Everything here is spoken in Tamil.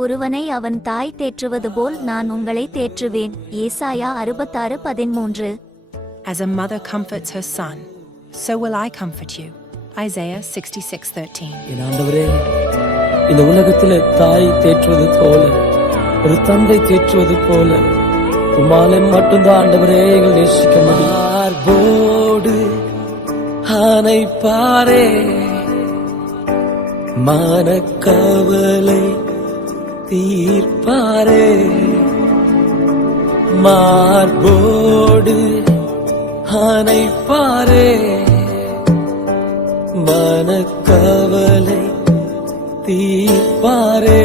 ஒருவனை அவன் தாய் தேற்றுவது போல் நான் உங்களை தேற்றுவேன். ஏசாயா 66:13. As a mother comforts her son, so will I comfort you. Isaiah 66:13. என் ஆண்டவரே, இந்த உலகத்திலே தாய் தேற்றுவது போல, ஒரு தந்தை தேற்றுவது போல உம்மாலே மட்டும்தான் ஆண்டவரே எங்கள் நேசிக்க முடியும். மார்போடு அணைப்பாரே, மனக்கவலை தீர்ப்பாரே. மார்போடு அணைப்பாரே, மனக்கவலை தீர்ப்பாரே.